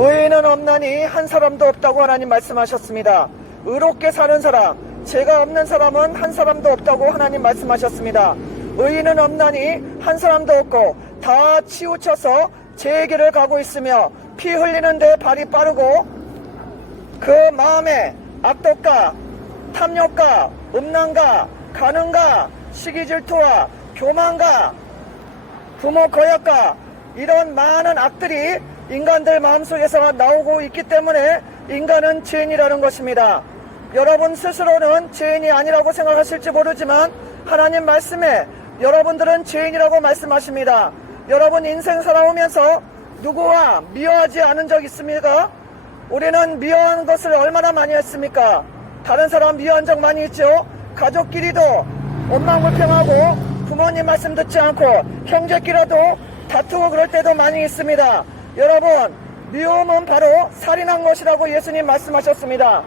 의인은 없나니 한 사람도 없다고 하나님 말씀하셨습니다. 의롭게 사는 사람, 죄가 없는 사람은 한 사람도 없다고 하나님 말씀하셨습니다. 의인은 없나니 한 사람도 없고 다 치우쳐서 죄의 길을 가고 있으며 피 흘리는 데 발이 빠르고 그 마음에 악독과 탐욕과 음란과 간음과 시기질투와 교만과 부모 거역과 이런 많은 악들이 인간들 마음속에서 나오고 있기 때문에 인간은 죄인이라는 것입니다. 여러분 스스로는 죄인이 아니라고 생각하실지 모르지만 하나님 말씀에 여러분들은 죄인이라고 말씀하십니다. 여러분 인생 살아오면서 누구와 미워하지 않은 적 있습니까? 우리는 미워한 것을 얼마나 많이 했습니까? 다른 사람 미워한 적 많이 있죠. 가족끼리도 원망불평하고 부모님 말씀 듣지 않고 형제끼리도 다투고 그럴 때도 많이 있습니다. 여러분, 미움은 바로 살인한 것이라고 예수님 말씀하셨습니다.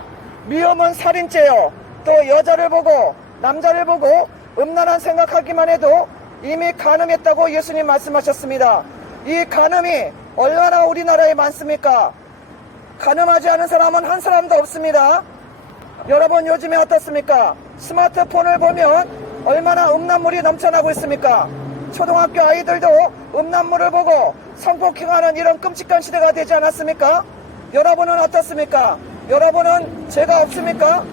미움은 살인죄요. 또 여자를 보고 남자를 보고 음란한 생각하기만 해도 이미 간음했다고 예수님 말씀하셨습니다. 이 간음이 얼마나 우리나라에 많습니까? 간음하지 않은 사람은 한 사람도 없습니다. 여러분 요즘에 어떻습니까? 스마트폰을 보면 얼마나 음란물이 넘쳐나고 있습니까? 초등학교 아이들도 음란물을 보고 성폭행하는 이런 끔찍한 시대가 되지 않았습니까? 여러분은 어떻습니까? 여러분은 죄가 없습니까?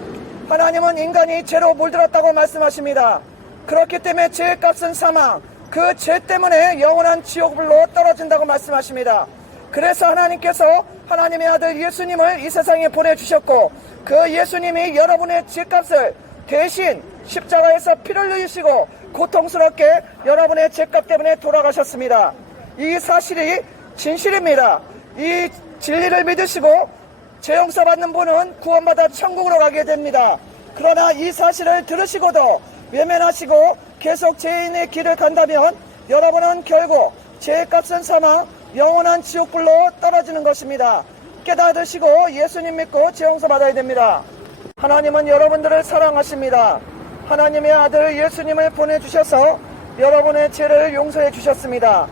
하나님은 인간이 죄로 물들었다고 말씀하십니다. 그렇기 때문에 죄의 값은 사망, 그 죄 때문에 영원한 지옥불로 떨어진다고 말씀하십니다. 그래서 하나님께서 하나님의 아들 예수님을 이 세상에 보내주셨고 그 예수님이 여러분의 죄값을 대신 십자가에서 피를 흘리시고 고통스럽게 여러분의 죄값 때문에 돌아가셨습니다. 이 사실이 진실입니다. 이 진리를 믿으시고 죄 용서 받는 분은 구원받아 천국으로 가게 됩니다. 그러나 이 사실을 들으시고도 외면하시고 계속 죄인의 길을 간다면 여러분은 결국 죄의 값은 사망, 영원한 지옥불로 떨어지는 것입니다. 깨닫으시고 예수님 믿고 죄 용서 받아야 됩니다. 하나님은 여러분들을 사랑하십니다. 하나님의 아들 예수님을 보내주셔서 여러분의 죄를 용서해 주셨습니다.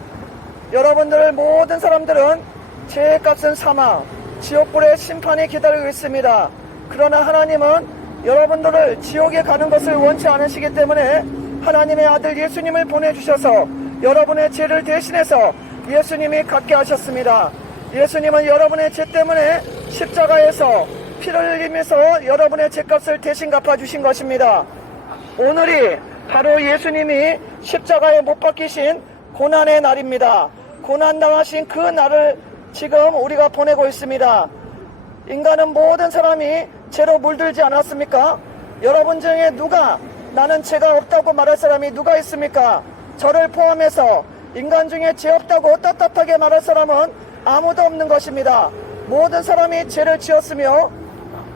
여러분들 모든 사람들은 죄의 값은 사망, 지옥불의 심판이 기다리고 있습니다. 그러나 하나님은 여러분들을 지옥에 가는 것을 원치 않으시기 때문에 하나님의 아들 예수님을 보내주셔서 여러분의 죄를 대신해서 예수님이 갖게 하셨습니다. 예수님은 여러분의 죄 때문에 십자가에서 피를 흘리면서 여러분의 죄값을 대신 갚아주신 것입니다. 오늘이 바로 예수님이 십자가에 못 박히신 고난의 날입니다. 고난당하신 그 날을 지금 우리가 보내고 있습니다. 인간은 모든 사람이 죄로 물들지 않았습니까? 여러분 중에 누가 나는 죄가 없다고 말할 사람이 누가 있습니까? 저를 포함해서 인간 중에 죄 없다고 떳떳하게 말할 사람은 아무도 없는 것입니다. 모든 사람이 죄를 지었으며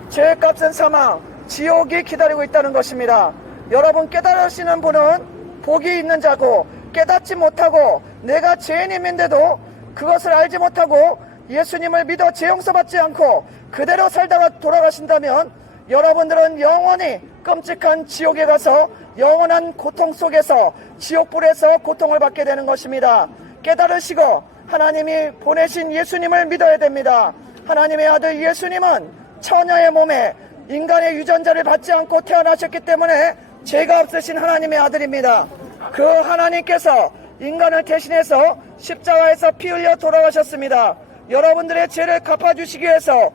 죄의 값은 사망, 지옥이 기다리고 있다는 것입니다. 여러분 깨달으시는 분은 복이 있는 자고 깨닫지 못하고 내가 죄인임인데도 그것을 알지 못하고 예수님을 믿어 죄 용서받지 않고 그대로 살다가 돌아가신다면 여러분들은 영원히 끔찍한 지옥에 가서 영원한 고통 속에서 지옥불에서 고통을 받게 되는 것입니다. 깨달으시고 하나님이 보내신 예수님을 믿어야 됩니다. 하나님의 아들 예수님은 처녀의 몸에 인간의 유전자를 받지 않고 태어나셨기 때문에 죄가 없으신 하나님의 아들입니다. 그 하나님께서 인간을 대신해서 십자가에서 피 흘려 돌아가셨습니다. 여러분들의 죄를 갚아주시기 위해서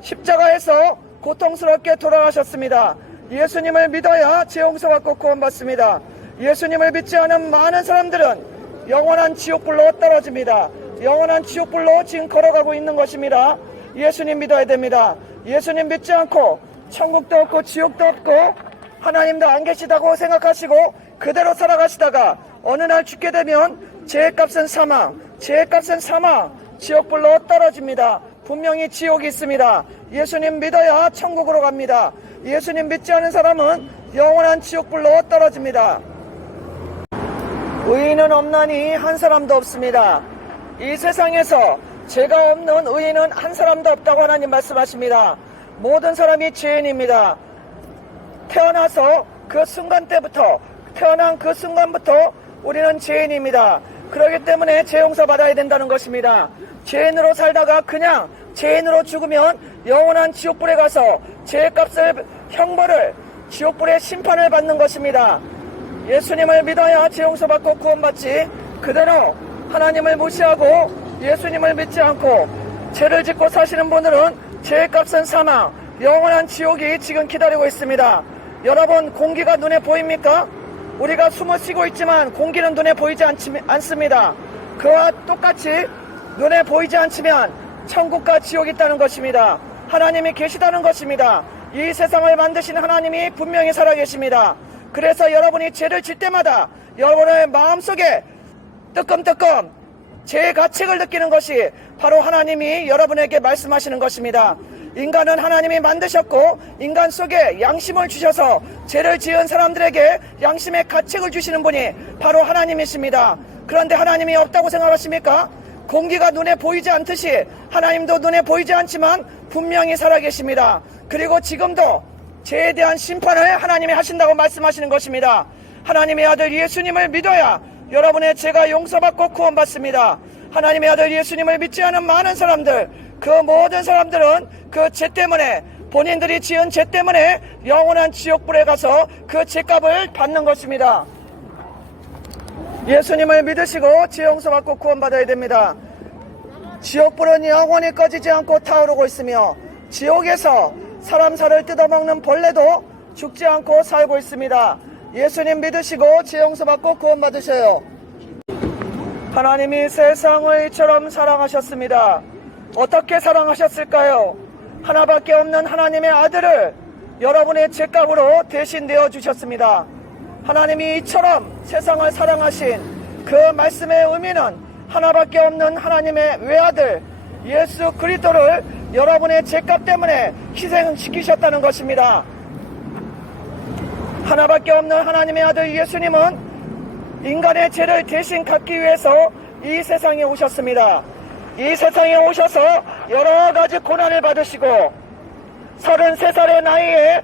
십자가에서 고통스럽게 돌아가셨습니다. 예수님을 믿어야 죄 용서받고 구원받습니다. 예수님을 믿지 않은 많은 사람들은 영원한 지옥불로 떨어집니다. 영원한 지옥불로 지금 걸어가고 있는 것입니다. 예수님 믿어야 됩니다. 예수님 믿지 않고 천국도 없고 지옥도 없고 하나님도 안 계시다고 생각하시고 그대로 살아가시다가 어느 날 죽게 되면 죄의 값은 사망, 죄의 값은 사망, 지옥불로 떨어집니다. 분명히 지옥이 있습니다. 예수님 믿어야 천국으로 갑니다. 예수님 믿지 않은 사람은 영원한 지옥불로 떨어집니다. 의인은 없나니 한 사람도 없습니다. 이 세상에서 죄가 없는 의인은 한 사람도 없다고 하나님 말씀하십니다. 모든 사람이 죄인입니다. 태어난 그 순간부터 우리는 죄인입니다. 그렇기 때문에 죄 용서 받아야 된다는 것입니다. 죄인으로 살다가 그냥 죄인으로 죽으면 영원한 지옥불에 가서 죄값을 형벌을 지옥불의 심판을 받는 것입니다. 예수님을 믿어야 죄 용서 받고 구원받지, 그대로 하나님을 무시하고 예수님을 믿지 않고 죄를 짓고 사시는 분들은 죄값은 사망, 영원한 지옥이 지금 기다리고 있습니다. 여러분, 공기가 눈에 보입니까? 우리가 숨을 쉬고 있지만 공기는 눈에 보이지 않습니다. 그와 똑같이 눈에 보이지 않지만 천국과 지옥이 있다는 것입니다. 하나님이 계시다는 것입니다. 이 세상을 만드신 하나님이 분명히 살아계십니다. 그래서 여러분이 죄를 질 때마다 여러분의 마음속에 뜨끔뜨끔 죄의 가책을 느끼는 것이 바로 하나님이 여러분에게 말씀하시는 것입니다. 인간은 하나님이 만드셨고 인간 속에 양심을 주셔서 죄를 지은 사람들에게 양심의 가책을 주시는 분이 바로 하나님이십니다. 그런데 하나님이 없다고 생각하십니까? 공기가 눈에 보이지 않듯이 하나님도 눈에 보이지 않지만 분명히 살아계십니다. 그리고 지금도 죄에 대한 심판을 하나님이 하신다고 말씀하시는 것입니다. 하나님의 아들 예수님을 믿어야 여러분의 죄가 용서받고 구원받습니다. 하나님의 아들 예수님을 믿지 않은 많은 사람들, 그 모든 사람들은 그 죄 때문에, 본인들이 지은 죄 때문에 영원한 지옥불에 가서 그 죄값을 받는 것입니다. 예수님을 믿으시고 죄 용서받고 구원받아야 됩니다. 지옥불은 영원히 꺼지지 않고 타오르고 있으며 지옥에서 사람 살을 뜯어먹는 벌레도 죽지 않고 살고 있습니다. 예수님 믿으시고 죄 용서받고 구원받으셔요. 하나님이 세상을 이처럼 사랑하셨습니다. 어떻게 사랑하셨을까요? 하나밖에 없는 하나님의 아들을 여러분의 죄값으로 대신 내어주셨습니다. 하나님이 이처럼 세상을 사랑하신 그 말씀의 의미는 하나밖에 없는 하나님의 외아들 예수 그리스도를 여러분의 죄값 때문에 희생시키셨다는 것입니다. 하나밖에 없는 하나님의 아들 예수님은 인간의 죄를 대신 갚기 위해서 이 세상에 오셨습니다. 이 세상에 오셔서 여러 가지 고난을 받으시고 33살의 나이에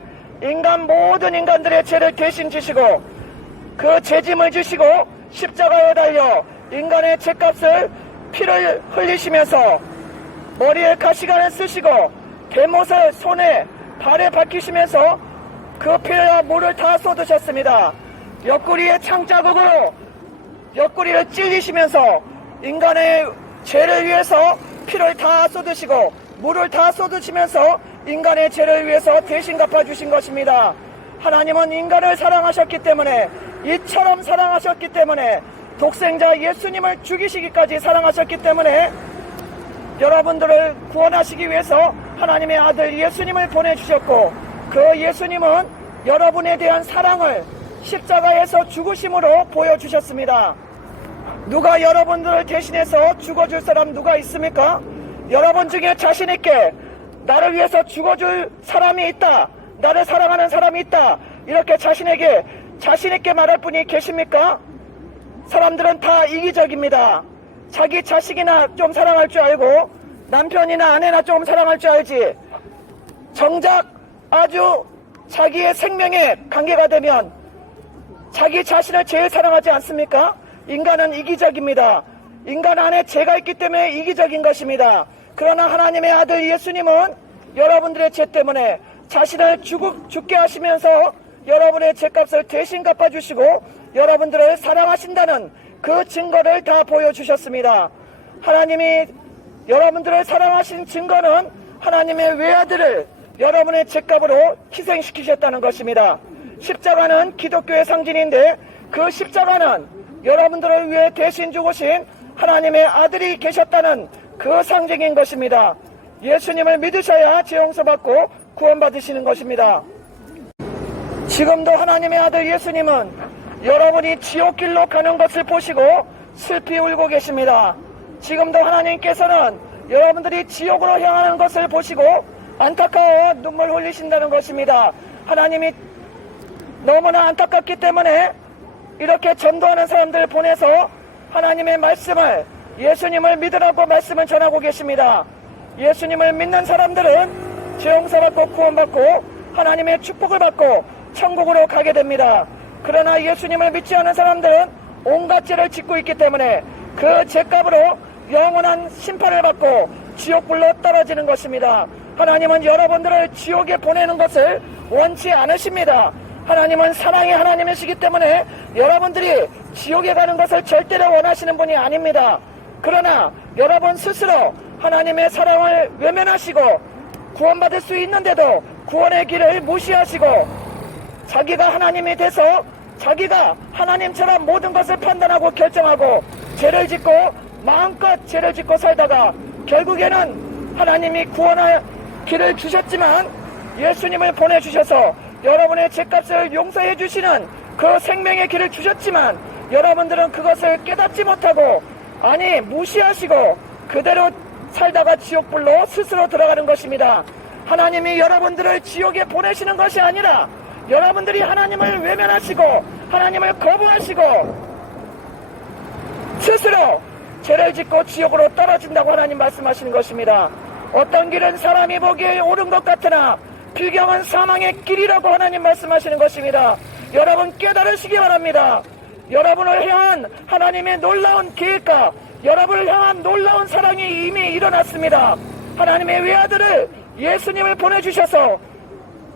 모든 인간들의 죄를 대신 지시고 그 죄짐을 지시고 십자가에 달려 인간의 죄값을 피를 흘리시면서 머리에 가시관을 쓰시고 대못을 손에 발에 박히시면서 그 피와 물을 다 쏟으셨습니다. 옆구리에 창자국으로 옆구리를 찔리시면서 인간의 죄를 위해서 피를 다 쏟으시고 물을 다 쏟으시면서 인간의 죄를 위해서 대신 갚아주신 것입니다. 하나님은 인간을 사랑하셨기 때문에, 이처럼 사랑하셨기 때문에, 독생자 예수님을 죽이시기까지 사랑하셨기 때문에 여러분들을 구원하시기 위해서 하나님의 아들 예수님을 보내주셨고, 그 예수님은 여러분에 대한 사랑을 십자가에서 죽으심으로 보여주셨습니다. 누가 여러분들을 대신해서 죽어줄 사람 누가 있습니까? 여러분 중에 자신있게 나를 위해서 죽어줄 사람이 있다, 나를 사랑하는 사람이 있다, 이렇게 자신있게 말할 분이 계십니까? 사람들은 다 이기적입니다. 자기 자식이나 좀 사랑할 줄 알고 남편이나 아내나 좀 사랑할 줄 알지, 정작 아주 자기의 생명에 관계가 되면 자기 자신을 제일 사랑하지 않습니까? 인간은 이기적입니다. 인간 안에 죄가 있기 때문에 이기적인 것입니다. 그러나 하나님의 아들 예수님은 여러분들의 죄 때문에 자신을 죽게 하시면서 여러분의 죄값을 대신 갚아주시고 여러분들을 사랑하신다는 그 증거를 다 보여주셨습니다. 하나님이 여러분들을 사랑하신 증거는 하나님의 외아들을 여러분의 죄값으로 희생시키셨다는 것입니다. 십자가는 기독교의 상징인데 그 십자가는 여러분들을 위해 대신 죽으신 하나님의 아들이 계셨다는 그 상징인 것입니다. 예수님을 믿으셔야 죄 용서받고 구원받으시는 것입니다. 지금도 하나님의 아들 예수님은 여러분이 지옥길로 가는 것을 보시고 슬피 울고 계십니다. 지금도 하나님께서는 여러분들이 지옥으로 향하는 것을 보시고 안타까워 눈물 흘리신다는 것입니다. 하나님이 너무나 안타깝기 때문에 이렇게 전도하는 사람들을 보내서 하나님의 말씀을, 예수님을 믿으라고 말씀을 전하고 계십니다. 예수님을 믿는 사람들은 죄 용서받고 구원받고 하나님의 축복을 받고 천국으로 가게 됩니다. 그러나 예수님을 믿지 않은 사람들은 온갖 죄를 짓고 있기 때문에 그 죄값으로 영원한 심판을 받고 지옥불로 떨어지는 것입니다. 하나님은 여러분들을 지옥에 보내는 것을 원치 않으십니다. 하나님은 사랑의 하나님이시기 때문에 여러분들이 지옥에 가는 것을 절대로 원하시는 분이 아닙니다. 그러나 여러분 스스로 하나님의 사랑을 외면하시고 구원받을 수 있는데도 구원의 길을 무시하시고 자기가 하나님이 돼서 자기가 하나님처럼 모든 것을 판단하고 결정하고 죄를 짓고 마음껏 죄를 짓고 살다가 결국에는 하나님이 구원의 길을 주셨지만 예수님을 보내주셔서 여러분의 죄값을 용서해 주시는 그 생명의 길을 주셨지만 여러분들은 그것을 깨닫지 못하고 아니 무시하시고 그대로 살다가 지옥불로 스스로 들어가는 것입니다. 하나님이 여러분들을 지옥에 보내시는 것이 아니라 여러분들이 하나님을 외면하시고 하나님을 거부하시고 스스로 죄를 짓고 지옥으로 떨어진다고 하나님 말씀하시는 것입니다. 어떤 길은 사람이 보기에 옳은 것 같으나 비경은 사망의 길이라고 하나님 말씀하시는 것입니다. 여러분 깨달으시기 바랍니다. 여러분을 향한 하나님의 놀라운 계획과 여러분을 향한 놀라운 사랑이 이미 일어났습니다. 하나님의 외아들을 예수님을 보내주셔서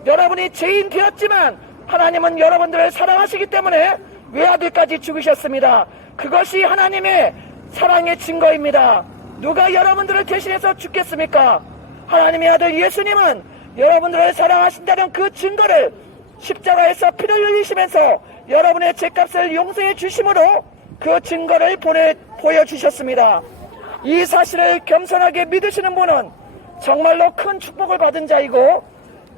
여러분이 죄인 되었지만 하나님은 여러분들을 사랑하시기 때문에 외아들까지 죽으셨습니다. 그것이 하나님의 사랑의 증거입니다. 누가 여러분들을 대신해서 죽겠습니까? 하나님의 아들 예수님은 여러분들을 사랑하신다는 그 증거를 십자가에서 피를 흘리시면서 여러분의 죄값을 용서해 주심으로 그 증거를 보여주셨습니다. 이 사실을 겸손하게 믿으시는 분은 정말로 큰 축복을 받은 자이고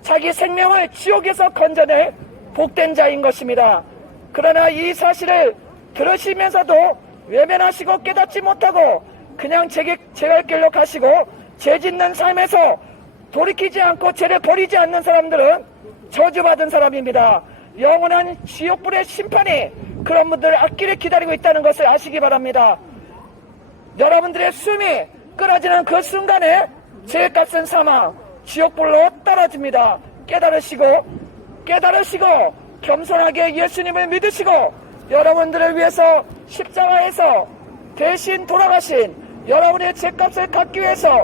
자기 생명을 지옥에서 건져낼 복된 자인 것입니다. 그러나 이 사실을 들으시면서도 외면하시고 깨닫지 못하고 그냥 죄갈 길로 가시고 죄 짓는 삶에서 돌이키지 않고 죄를 버리지 않는 사람들은 저주받은 사람입니다. 영원한 지옥불의 심판이 그런 분들 앞길에 기다리고 있다는 것을 아시기 바랍니다. 여러분들의 숨이 끊어지는 그 순간에 죄값은 사망, 지옥불로 떨어집니다. 깨달으시고 겸손하게 예수님을 믿으시고 여러분들을 위해서 십자가에서 대신 돌아가신 여러분의 죄값을 갚기 위해서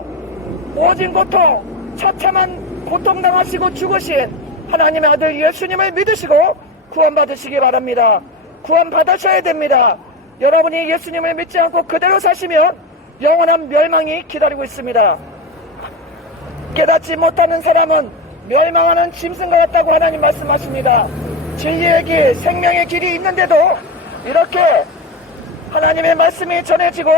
모진 고통, 처참한 고통당하시고 죽으신 하나님의 아들 예수님을 믿으시고 구원받으시기 바랍니다. 구원받으셔야 됩니다. 여러분이 예수님을 믿지 않고 그대로 사시면 영원한 멸망이 기다리고 있습니다. 깨닫지 못하는 사람은 멸망하는 짐승과 같다고 하나님 말씀하십니다. 진리의 길, 생명의 길이 있는데도 이렇게 하나님의 말씀이 전해지고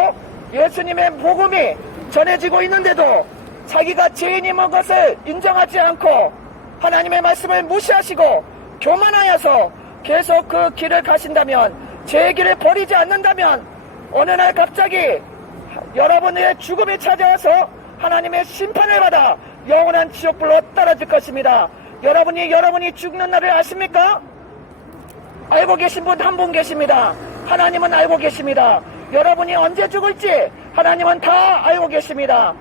예수님의 복음이 전해지고 있는데도 자기가 죄인인 것을 인정하지 않고 하나님의 말씀을 무시하시고 교만하여서 계속 그 길을 가신다면, 제 길을 버리지 않는다면 어느 날 갑자기 여러분의 죽음이 찾아와서 하나님의 심판을 받아 영원한 지옥불로 떨어질 것입니다. 여러분이 죽는 날을 아십니까? 알고 계신 분 한 분 계십니다. 하나님은 알고 계십니다. 여러분이 언제 죽을지 하나님은 다 알고 계십니다.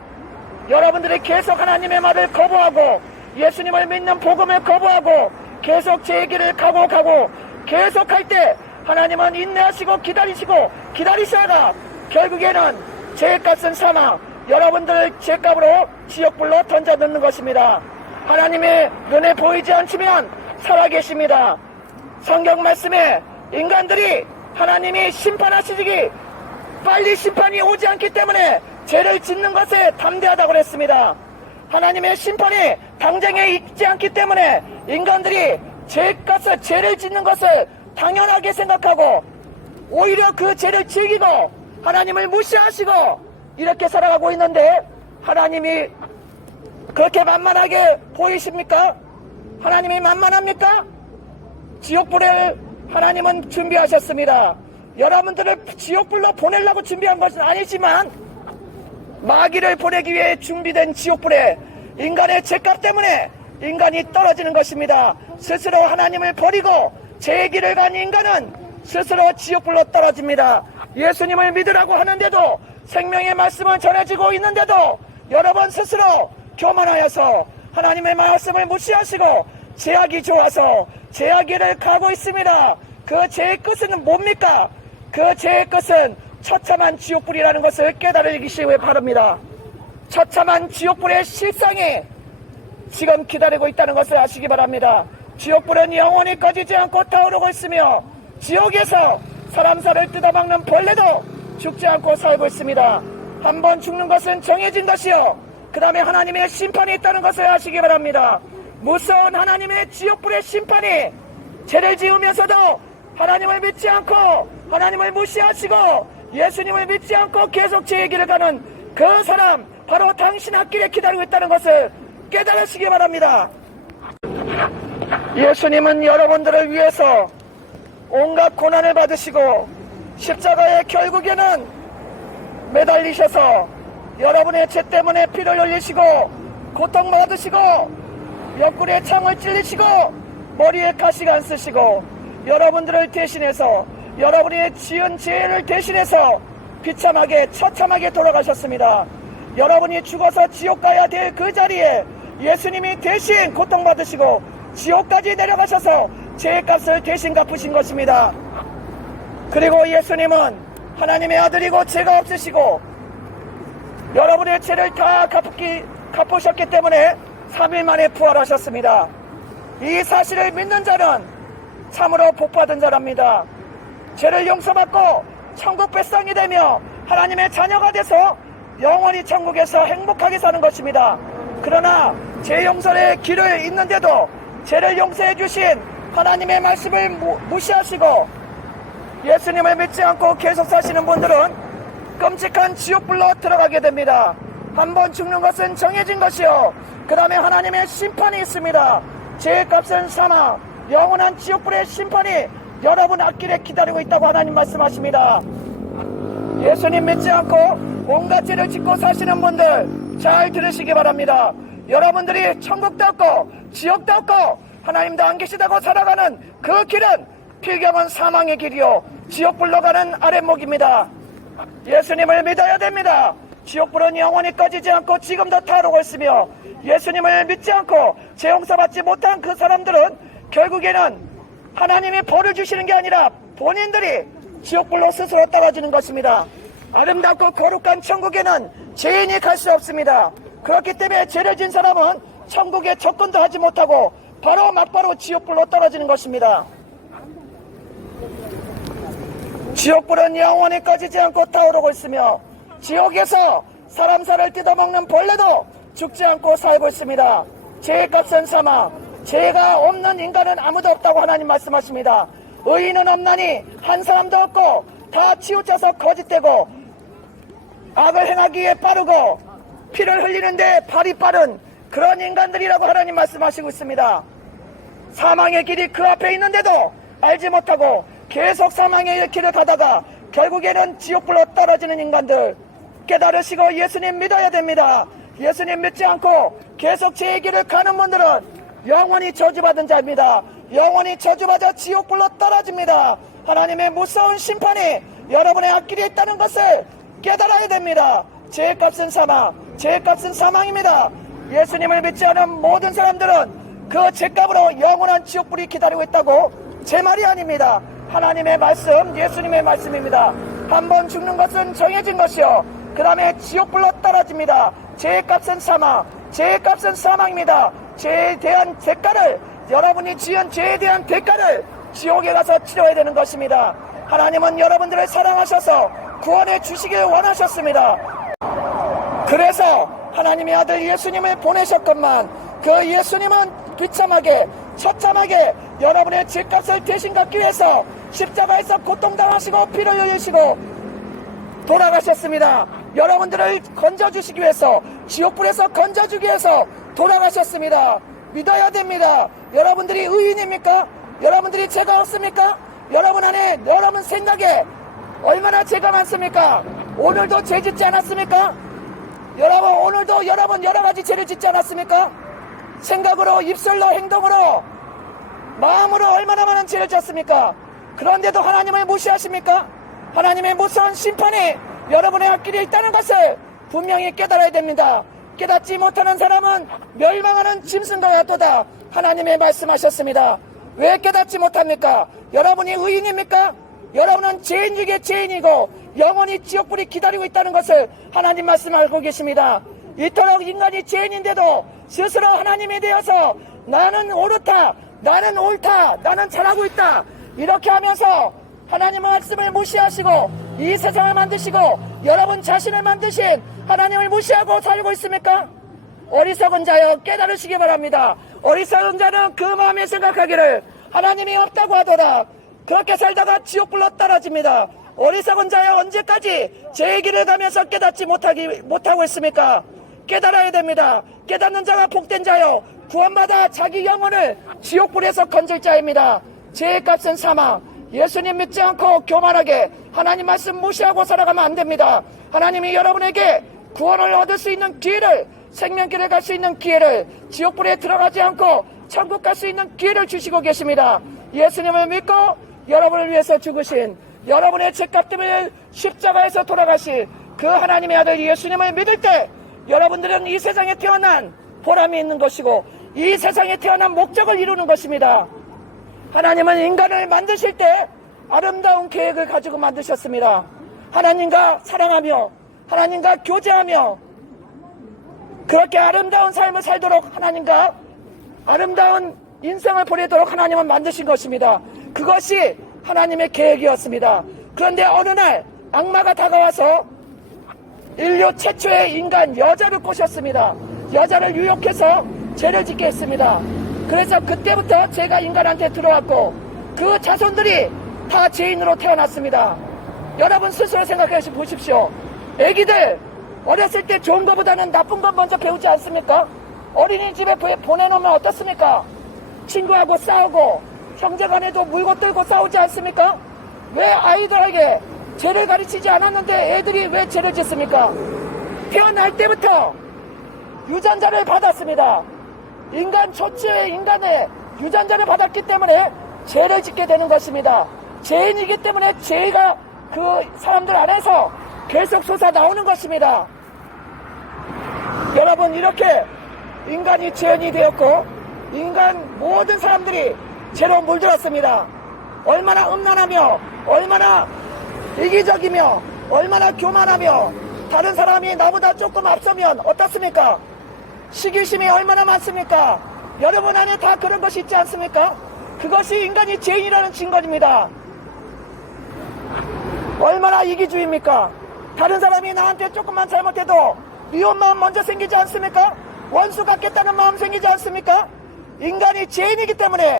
여러분들이 계속 하나님의 말을 거부하고 예수님을 믿는 복음을 거부하고 계속 제 길을 가고 계속할 때 하나님은 인내하시고 기다리셔야 결국에는 죄값은 사망, 여러분들 죄값으로 지옥불로 던져 넣는 것입니다. 하나님의 눈에 보이지 않지만 살아계십니다. 성경 말씀에 인간들이 하나님이 심판하시기 빨리 심판이 오지 않기 때문에 죄를 짓는 것에 담대하다고 그랬습니다. 하나님의 심판이 당장에 있지 않기 때문에 인간들이 죄를 짓는 것을 당연하게 생각하고 오히려 그 죄를 즐기고 하나님을 무시하시고 이렇게 살아가고 있는데 하나님이 그렇게 만만하게 보이십니까? 하나님이 만만합니까? 지옥불을 하나님은 준비하셨습니다. 여러분들을 지옥불로 보내려고 준비한 것은 아니지만 마귀를 보내기 위해 준비된 지옥불에 인간의 죄값 때문에 인간이 떨어지는 것입니다. 스스로 하나님을 버리고 제 길을 간 인간은 스스로 지옥불로 떨어집니다. 예수님을 믿으라고 하는데도 생명의 말씀을 전해지고 있는데도 여러분 스스로 교만하여서 하나님의 말씀을 무시하시고 죄악이 좋아서 죄악의 길을 가고 있습니다. 그 죄의 끝은 뭡니까? 그 죄의 끝은 처참한 지옥불이라는 것을 깨달으시기 바랍니다. 처참한 지옥불의 실상이 지금 기다리고 있다는 것을 아시기 바랍니다. 지옥불은 영원히 꺼지지 않고 타오르고 있으며 지옥에서 사람 살을 뜯어먹는 벌레도 죽지 않고 살고 있습니다. 한 번 죽는 것은 정해진 것이요, 그 다음에 하나님의 심판이 있다는 것을 아시기 바랍니다. 무서운 하나님의 지옥불의 심판이 죄를 지으면서도 하나님을 믿지 않고 하나님을 무시하시고 예수님을 믿지 않고 계속 제 길을 가는 그 사람, 바로 당신 앞길에 기다리고 있다는 것을 깨달으시기 바랍니다. 예수님은 여러분들을 위해서 온갖 고난을 받으시고 십자가에 결국에는 매달리셔서 여러분의 죄 때문에 피를 흘리시고 고통받으시고 옆구리에 창을 찔리시고 머리에 가시가 안 쓰시고 여러분들을 대신해서 여러분이 지은 죄를 대신해서 비참하게 처참하게 돌아가셨습니다. 여러분이 죽어서 지옥 가야 될 그 자리에 예수님이 대신 고통받으시고 지옥까지 내려가셔서 죄값을 대신 갚으신 것입니다. 그리고 예수님은 하나님의 아들이고 죄가 없으시고 여러분의 죄를 다 갚으셨기 때문에 3일 만에 부활하셨습니다. 이 사실을 믿는 자는 참으로 복받은 자랍니다. 죄를 용서받고 천국 백성이 되며 하나님의 자녀가 돼서 영원히 천국에서 행복하게 사는 것입니다. 그러나 죄 용서의 길을 잇는데도 죄를 용서해 주신 하나님의 말씀을 무시하시고 예수님을 믿지 않고 계속 사시는 분들은 끔찍한 지옥불로 들어가게 됩니다. 한번 죽는 것은 정해진 것이요, 그 다음에 하나님의 심판이 있습니다. 죄값은 사망, 영원한 지옥불의 심판이 여러분 앞길에 기다리고 있다고 하나님 말씀하십니다. 예수님 믿지 않고 온갖 죄를 짓고 사시는 분들 잘 들으시기 바랍니다. 여러분들이 천국도 없고 지옥도 없고 하나님도 안 계시다고 살아가는 그 길은 필경은 사망의 길이요 지옥불로 가는 아랫목입니다. 예수님을 믿어야 됩니다. 지옥불은 영원히 꺼지지 않고 지금도 타오르고 있으며 예수님을 믿지 않고 죄 용서받지 못한 그 사람들은 결국에는 하나님이 벌을 주시는 게 아니라 본인들이 지옥불로 스스로 떨어지는 것입니다. 아름답고 거룩한 천국에는 죄인이 갈 수 없습니다. 그렇기 때문에 죄를 진 사람은 천국에 접근도 하지 못하고 바로 막바로 지옥불로 떨어지는 것입니다. 지옥불은 영원히 꺼지지 않고 타오르고 있으며 지옥에서 사람 살을 뜯어먹는 벌레도 죽지 않고 살고 있습니다. 죄의 값은 사망, 죄가 없는 인간은 아무도 없다고 하나님 말씀하십니다. 의인은 없나니 한 사람도 없고 다 치우쳐서 거짓되고 악을 행하기에 빠르고 피를 흘리는데 발이 빠른 그런 인간들이라고 하나님 말씀하시고 있습니다. 사망의 길이 그 앞에 있는데도 알지 못하고 계속 사망의 길을 가다가 결국에는 지옥불로 떨어지는 인간들 깨달으시고 예수님 믿어야 됩니다. 예수님 믿지 않고 계속 제 길을 가는 분들은 영원히 저주받은 자입니다. 영원히 저주받아 지옥불로 떨어집니다. 하나님의 무서운 심판이 여러분의 앞길에 있다는 것을 깨달아야 됩니다. 죄의 값은 사망, 죄의 값은 사망입니다. 예수님을 믿지 않은 모든 사람들은 그 죄값으로 영원한 지옥불이 기다리고 있다고 제 말이 아닙니다. 하나님의 말씀, 예수님의 말씀입니다. 한번 죽는 것은 정해진 것이요, 그 다음에 지옥불로 떨어집니다. 죄의 값은 사망, 죄의 값은 사망입니다. 죄에 대한 대가를, 여러분이 지은 죄에 대한 대가를 지옥에 가서 치러야 되는 것입니다. 하나님은 여러분들을 사랑하셔서 구원해 주시길 원하셨습니다. 그래서 하나님의 아들 예수님을 보내셨건만 그 예수님은 비참하게 처참하게 여러분의 죄값을 대신 갚기 위해서 십자가에서 고통당하시고 피를 흘리시고 돌아가셨습니다. 여러분들을 건져주시기 위해서, 지옥불에서 건져주기 위해서 돌아가셨습니다. 믿어야 됩니다. 여러분들이 의인입니까? 여러분들이 죄가 없습니까? 여러분 안에, 여러분 생각에 얼마나 죄가 많습니까? 오늘도 죄 짓지 않았습니까? 여러분 오늘도 여러분 여러가지 죄를 짓지 않았습니까? 생각으로, 입술로, 행동으로, 마음으로 얼마나 많은 죄를 졌습니까? 그런데도 하나님을 무시하십니까? 하나님의 무서운 심판이 여러분의 앞길에 있다는 것을 분명히 깨달아야 됩니다. 깨닫지 못하는 사람은 멸망하는 짐승과 같도다 하나님의 말씀하셨습니다. 왜 깨닫지 못합니까? 여러분이 의인입니까? 여러분은 죄인 중에 죄인이고 영원히 지옥불이 기다리고 있다는 것을 하나님 말씀 알고 계십니다. 이토록 인간이 죄인인데도 스스로 하나님이 되어서 나는 옳다, 나는 옳다, 나는 잘하고 있다 이렇게 하면서 하나님의 말씀을 무시하시고 이 세상을 만드시고 여러분 자신을 만드신 하나님을 무시하고 살고 있습니까? 어리석은 자여 깨달으시기 바랍니다. 어리석은 자는 그 마음에 생각하기를 하나님이 없다고 하더라. 그렇게 살다가 지옥불로 떨어집니다. 어리석은 자여 언제까지 제 길을 가면서 깨닫지 못하고 있습니까? 깨달아야 됩니다. 깨닫는 자가 복된 자여 구원받아 자기 영혼을 지옥불에서 건질 자입니다. 죄의 값은 사망. 예수님 믿지 않고 교만하게 하나님 말씀 무시하고 살아가면 안 됩니다. 하나님이 여러분에게 구원을 얻을 수 있는 기회를, 생명길을 갈 수 있는 기회를, 지옥불에 들어가지 않고 천국 갈 수 있는 기회를 주시고 계십니다. 예수님을 믿고 여러분을 위해서 죽으신, 여러분의 죄값 때문에 십자가에서 돌아가실 그 하나님의 아들 예수님을 믿을 때 여러분들은 이 세상에 태어난 보람이 있는 것이고 이 세상에 태어난 목적을 이루는 것입니다. 하나님은 인간을 만드실 때 아름다운 계획을 가지고 만드셨습니다. 하나님과 사랑하며 하나님과 교제하며 그렇게 아름다운 삶을 살도록 하나님과 아름다운 인생을 보내도록 하나님은 만드신 것입니다. 그것이 하나님의 계획이었습니다. 그런데 어느 날 악마가 다가와서 인류 최초의 인간 여자를 꼬셨습니다. 여자를 유혹해서 죄를 짓게 했습니다. 그래서 그때부터 죄가 인간한테 들어왔고 그 자손들이 다 죄인으로 태어났습니다. 여러분 스스로 생각해 보십시오. 애기들 어렸을 때 좋은 것보다는 나쁜 것 먼저 배우지 않습니까? 어린이집에 보내놓으면 어떻습니까? 친구하고 싸우고 형제간에도 물고 뜯고 싸우지 않습니까? 왜 아이들에게 죄를 가르치지 않았는데 애들이 왜 죄를 짓습니까? 태어날 때부터 유전자를 받았습니다. 인간 초치의 인간의 유전자를 받았기 때문에 죄를 짓게 되는 것입니다. 죄인이기 때문에 죄가 그 사람들 안에서 계속 솟아 나오는 것입니다. 여러분 이렇게 인간이 죄인이 되었고 인간 모든 사람들이 죄로 물들었습니다. 얼마나 음란하며 얼마나 이기적이며 얼마나 교만하며 다른 사람이 나보다 조금 앞서면 어떻습니까? 시기심이 얼마나 많습니까? 여러분 안에 다 그런 것이 있지 않습니까? 그것이 인간이 죄인이라는 증거입니다. 얼마나 이기주의입니까? 다른 사람이 나한테 조금만 잘못해도 미운 마음 먼저 생기지 않습니까? 원수 갖겠다는 마음 생기지 않습니까? 인간이 죄인이기 때문에